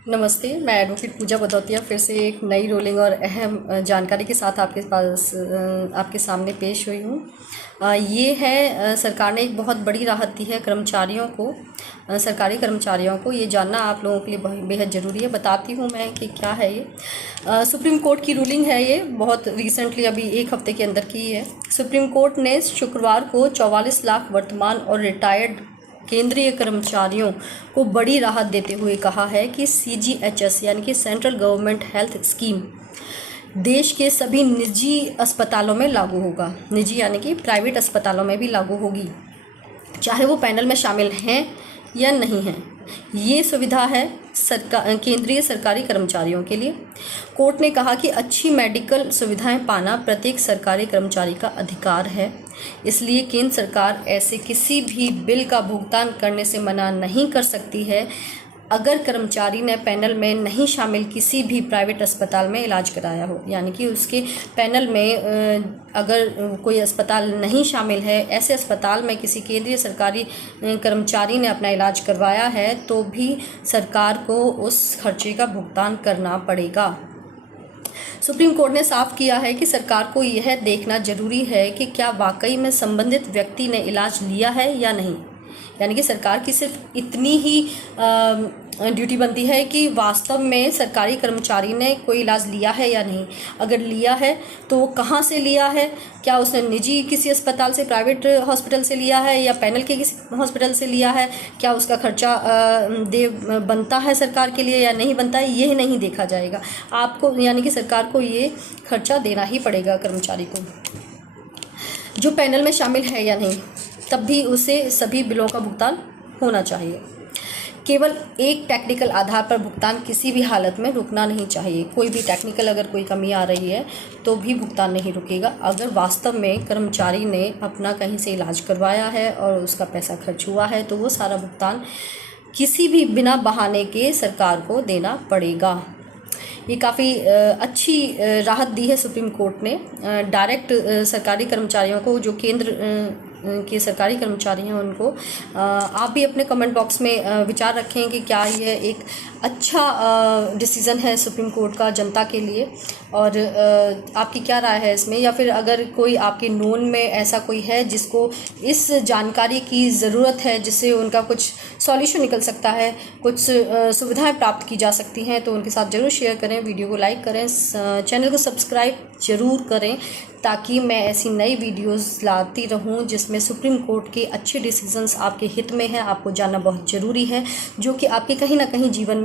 नमस्ते, मैं एडवोकेट पूजा बदौतिया फिर से एक नई रूलिंग और अहम जानकारी के साथ आपके सामने पेश हुई हूँ। ये है सरकार ने एक बहुत बड़ी राहत दी है कर्मचारियों को, सरकारी कर्मचारियों को। ये जानना आप लोगों के लिए बेहद ज़रूरी है। बताती हूँ मैं कि क्या है ये। सुप्रीम कोर्ट की रूलिंग है ये, बहुत रिसेंटली अभी एक हफ्ते के अंदर की है। सुप्रीम कोर्ट ने शुक्रवार को 44 लाख वर्तमान और रिटायर्ड केंद्रीय कर्मचारियों को बड़ी राहत देते हुए कहा है कि CGHS यानी कि सेंट्रल गवर्नमेंट हेल्थ स्कीम देश के सभी निजी अस्पतालों में लागू होगा। निजी यानी कि प्राइवेट अस्पतालों में भी लागू होगी, चाहे वो पैनल में शामिल हैं या नहीं हैं। ये सुविधा है केंद्रीय सरकारी कर्मचारियों के लिए। कोर्ट ने कहा कि अच्छी मेडिकल सुविधाएं पाना प्रत्येक सरकारी कर्मचारी का अधिकार है, इसलिए केंद्र सरकार ऐसे किसी भी बिल का भुगतान करने से मना नहीं कर सकती है अगर कर्मचारी ने पैनल में नहीं शामिल किसी भी प्राइवेट अस्पताल में इलाज कराया हो। यानी कि उसके पैनल में अगर कोई अस्पताल नहीं शामिल है, ऐसे अस्पताल में किसी केंद्रीय सरकारी कर्मचारी ने अपना इलाज करवाया है, तो भी सरकार को उस खर्चे का भुगतान करना पड़ेगा। सुप्रीम कोर्ट ने साफ किया है कि सरकार को यह देखना जरूरी है कि क्या वाकई में संबंधित व्यक्ति ने इलाज लिया है या नहीं। यानी कि सरकार की सिर्फ इतनी ही ड्यूटी बनती है कि वास्तव में सरकारी कर्मचारी ने कोई इलाज लिया है या नहीं। अगर लिया है तो वो कहाँ से लिया है, क्या उसने निजी किसी अस्पताल से, प्राइवेट हॉस्पिटल से लिया है या पैनल के किसी हॉस्पिटल से लिया है, क्या उसका खर्चा बनता है सरकार के लिए या नहीं बनता है, ये नहीं देखा जाएगा। आपको यानी कि सरकार को ये खर्चा देना ही पड़ेगा कर्मचारी को, जो पैनल में शामिल है या नहीं, तब भी उसे सभी बिलों का भुगतान होना चाहिए। केवल एक टेक्निकल आधार पर भुगतान किसी भी हालत में रुकना नहीं चाहिए। कोई भी टेक्निकल अगर कोई कमी आ रही है तो भी भुगतान नहीं रुकेगा। अगर वास्तव में कर्मचारी ने अपना कहीं से इलाज करवाया है और उसका पैसा खर्च हुआ है तो वो सारा भुगतान किसी भी बिना बहाने के सरकार को देना पड़ेगा। ये काफ़ी अच्छी राहत दी है सुप्रीम कोर्ट ने। डायरेक्ट सरकारी कर्मचारियों को, जो केंद्र के सरकारी कर्मचारी हैं, उनको आप भी अपने कमेंट बॉक्स में विचार रखें कि क्या यह एक अच्छा डिसीज़न है सुप्रीम कोर्ट का जनता के लिए, और आपकी क्या राय है इसमें। या फिर अगर कोई आपके नोन में ऐसा कोई है जिसको इस जानकारी की ज़रूरत है, जिससे उनका कुछ सॉल्यूशन निकल सकता है, कुछ सुविधाएं प्राप्त की जा सकती हैं, तो उनके साथ ज़रूर शेयर करें, वीडियो को लाइक करें, चैनल को सब्सक्राइब ज़रूर करें, ताकि मैं ऐसी नई वीडियोस लाती रहूं जिसमें सुप्रीम कोर्ट के अच्छे डिसीजंस आपके हित में हैं। आपको जानना बहुत ज़रूरी है, जो कि आपके कहीं ना कहीं जीवन में